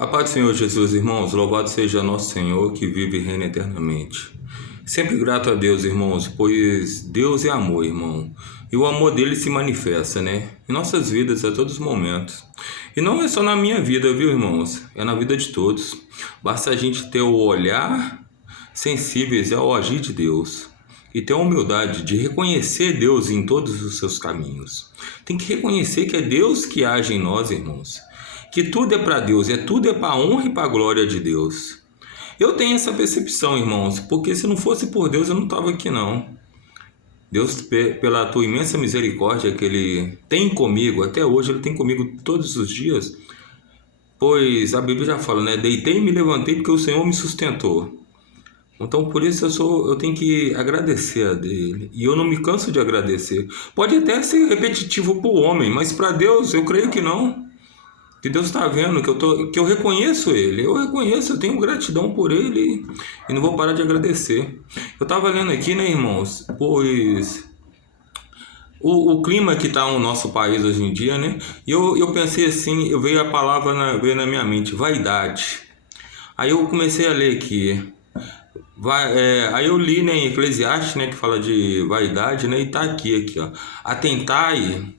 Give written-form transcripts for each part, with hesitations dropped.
A paz do Senhor Jesus, irmãos, louvado seja nosso Senhor que vive e reina eternamente. Sempre grato a Deus, irmãos, pois Deus é amor, irmão. E o amor dele se manifesta, né? Em nossas vidas a todos os momentos. E não é só na minha vida, viu, irmãos? É na vida de todos. Basta a gente ter o olhar sensíveis ao agir de Deus. E ter a humildade de reconhecer Deus em todos os seus caminhos. Tem que reconhecer que é Deus que age em nós, irmãos. Que tudo é para Deus, tudo é para a honra e para a glória de Deus. Eu tenho essa percepção, irmãos, porque se não fosse por Deus eu não estava aqui não. Deus, pela tua imensa misericórdia que Ele tem comigo, até hoje Ele tem comigo todos os dias, pois a Bíblia já fala, né? Deitei e me levantei porque o Senhor me sustentou. Então por isso eu tenho que agradecer a Dele, e eu não me canso de agradecer. Pode até ser repetitivo para o homem, mas para Deus eu creio que não. Que Deus está vendo, que eu reconheço Ele, eu reconheço, eu tenho gratidão por Ele e não vou parar de agradecer. Eu estava lendo aqui, né, irmãos, pois o clima que está no nosso país hoje em dia, né, e eu pensei assim, eu veio a palavra, veio na minha mente, vaidade. Aí eu comecei a ler aqui, aí eu li, né, em Eclesiastes, né, que fala de vaidade, né, e está aqui, ó, atentai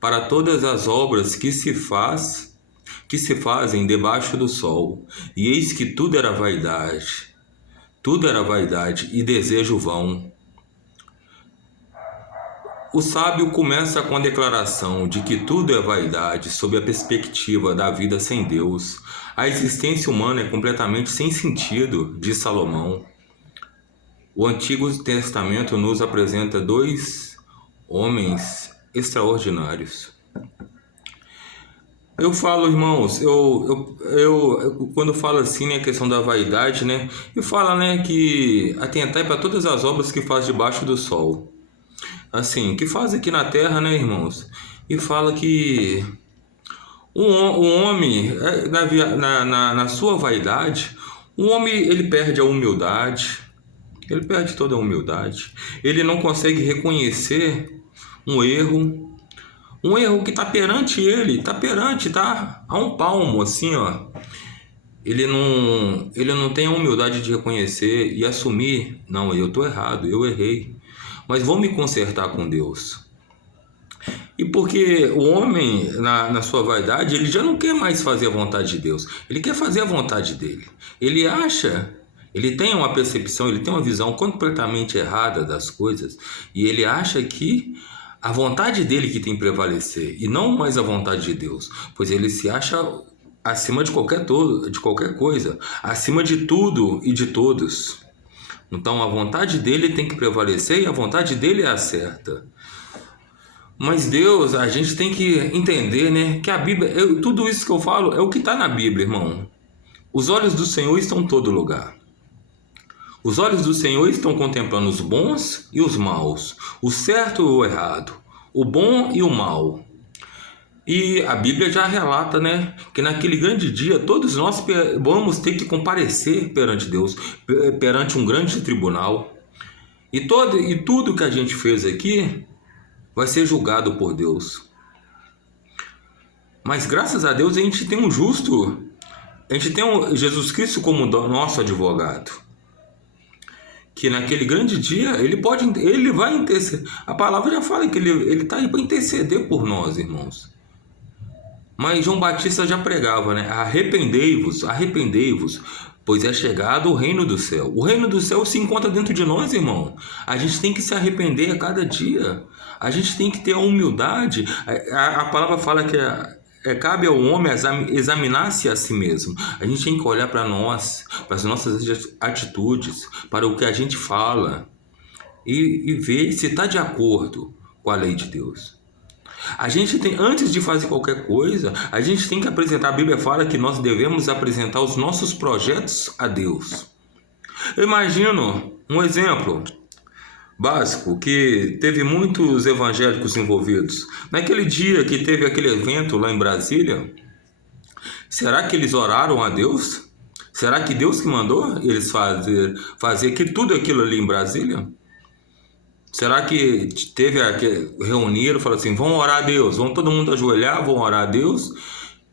para todas as obras que se fazem debaixo do sol, e eis que tudo era vaidade e desejo vão. O sábio começa com a declaração de que tudo é vaidade sob a perspectiva da vida sem Deus. A existência humana é completamente sem sentido, diz Salomão. O Antigo Testamento nos apresenta dois homens extraordinários. Eu falo, irmãos, quando falo assim, né, a questão da vaidade, né, e fala, né, que atentai para todas as obras que faz debaixo do sol, assim, que faz aqui na terra, né, irmãos, e fala que o homem, na sua vaidade, o homem, ele perde a humildade, ele perde toda a humildade, ele não consegue reconhecer um erro que está perante ele, tá a um palmo, assim, ó. Ele não tem a humildade de reconhecer e assumir, não, eu estou errado, eu errei, mas vou me consertar com Deus. E porque o homem, na sua vaidade, ele já não quer mais fazer a vontade de Deus, ele quer fazer a vontade dele. Ele tem uma percepção, ele tem uma visão completamente errada das coisas, e ele acha que a vontade dele que tem que prevalecer, e não mais a vontade de Deus, pois ele se acha acima de qualquer coisa, acima de tudo e de todos. Então a vontade dele tem que prevalecer e a vontade dele é a certa. Mas Deus, a gente tem que entender, né, que a Bíblia, tudo isso que eu falo é o que está na Bíblia, irmão. Os olhos do Senhor estão em todo lugar. Os olhos do Senhor estão contemplando os bons e os maus, o certo e o errado, o bom e o mal. E a Bíblia já relata, né, que naquele grande dia todos nós vamos ter que comparecer perante Deus, perante um grande tribunal. E tudo que a gente fez aqui vai ser julgado por Deus. Mas graças a Deus a gente tem um justo, a gente tem Jesus Cristo como nosso advogado. Que naquele grande dia ele vai interceder. A palavra já fala que ele está aí para interceder por nós, irmãos. Mas João Batista já pregava, né? Arrependei-vos, pois é chegado o reino do céu. O reino do céu se encontra dentro de nós, irmão. A gente tem que se arrepender a cada dia. A gente tem que ter a humildade. A palavra fala que cabe ao homem examinar-se a si mesmo. A gente tem que olhar para nós, para as nossas atitudes, para o que a gente fala e ver se está de acordo com a lei de Deus. A gente tem, antes de fazer qualquer coisa, a gente tem que apresentar. A Bíblia fala que nós devemos apresentar os nossos projetos a Deus. Eu imagino um exemplo básico que teve muitos evangélicos envolvidos. Naquele dia que teve aquele evento lá em Brasília, será que eles oraram a Deus? Será que Deus que mandou eles fazer que tudo aquilo ali em Brasília? Será que reuniram e falaram assim, vamos orar a Deus, vamos todo mundo ajoelhar, vamos orar a Deus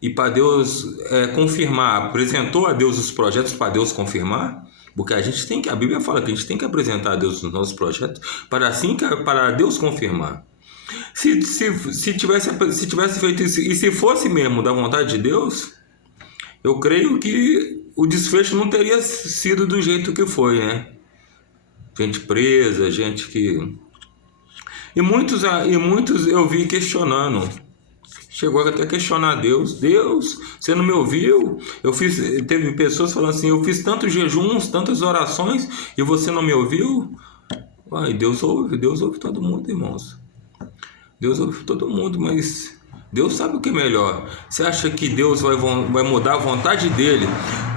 e para Deus confirmar, apresentou a Deus os projetos para Deus confirmar, porque a gente tem que, a Bíblia fala que a gente tem que apresentar a Deus os nossos projetos para Deus confirmar. Se tivesse feito isso, e se fosse mesmo da vontade de Deus, eu creio que o desfecho não teria sido do jeito que foi, né? Gente presa, gente que... E muitos eu vi questionando. Chegou até a questionar Deus. Deus, você não me ouviu? Teve pessoas falando assim, eu fiz tantos jejuns, tantas orações, e você não me ouviu? Ai, Deus ouve todo mundo, irmãos. Deus ouve todo mundo, mas Deus sabe o que é melhor. Você acha que Deus vai mudar a vontade dele?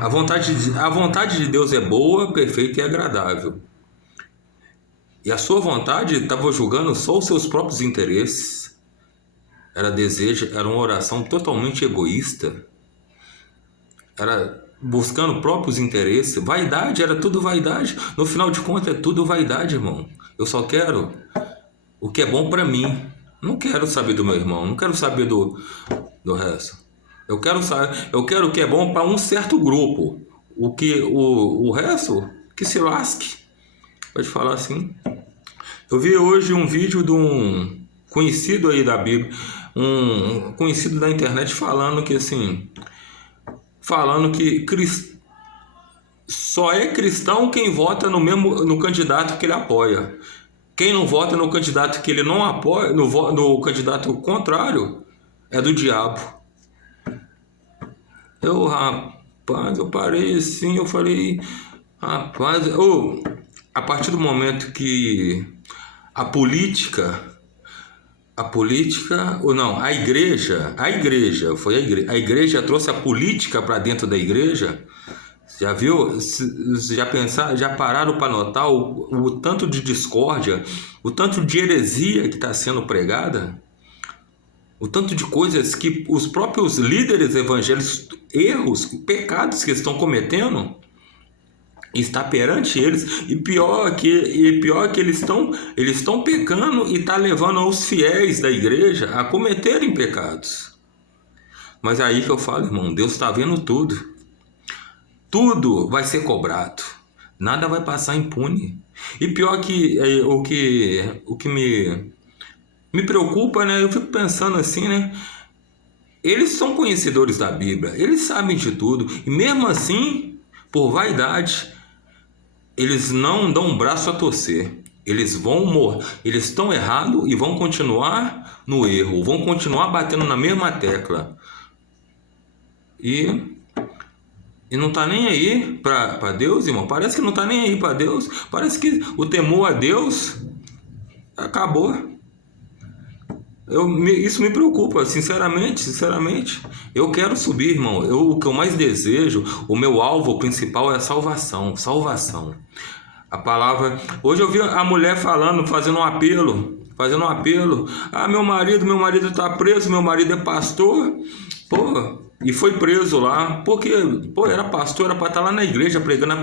A vontade de Deus é boa, perfeita e agradável. E a sua vontade estava julgando só os seus próprios interesses. Era uma oração totalmente egoísta. Era buscando próprios interesses. Vaidade, era tudo vaidade. No final de contas é tudo vaidade, irmão. Eu só quero o que é bom para mim. Não quero saber do meu irmão, não quero saber do resto. Eu quero o que é bom para um certo grupo. O resto, que se lasque. Pode falar assim. Eu vi hoje um vídeo de um conhecido aí da Bíblia, um conhecido da internet falando que só é cristão quem vota no candidato que ele apoia. Quem não vota no candidato que ele não apoia, no candidato contrário, é do diabo. Rapaz, eu parei assim, eu falei, rapaz, a partir do momento que a igreja trouxe a política para dentro da igreja. Já viu? Já pararam para notar o tanto de discórdia, o tanto de heresia que está sendo pregada? O tanto de coisas que os próprios líderes evangélicos, erros, pecados que estão cometendo, está perante eles, e pior que eles estão pecando e está levando os fiéis da igreja a cometerem pecados. Mas é aí que eu falo, irmão, Deus está vendo tudo. Tudo vai ser cobrado. Nada vai passar impune. E pior que o que me preocupa, né? Eu fico pensando assim, né? Eles são conhecedores da Bíblia, eles sabem de tudo, e mesmo assim, por vaidade, eles não dão um braço a torcer. Eles estão errados e vão continuar no erro, vão continuar batendo na mesma tecla. E não tá nem aí para Deus, irmão. Parece que não tá nem aí para Deus. Parece que o temor a Deus acabou. Isso me preocupa, sinceramente. Eu quero subir, irmão. O que eu mais desejo, o meu alvo principal é a salvação. A palavra... Hoje eu vi a mulher fazendo um apelo. Meu marido tá preso, meu marido é pastor. E foi preso lá, porque era pastor, era para estar lá na igreja pregando a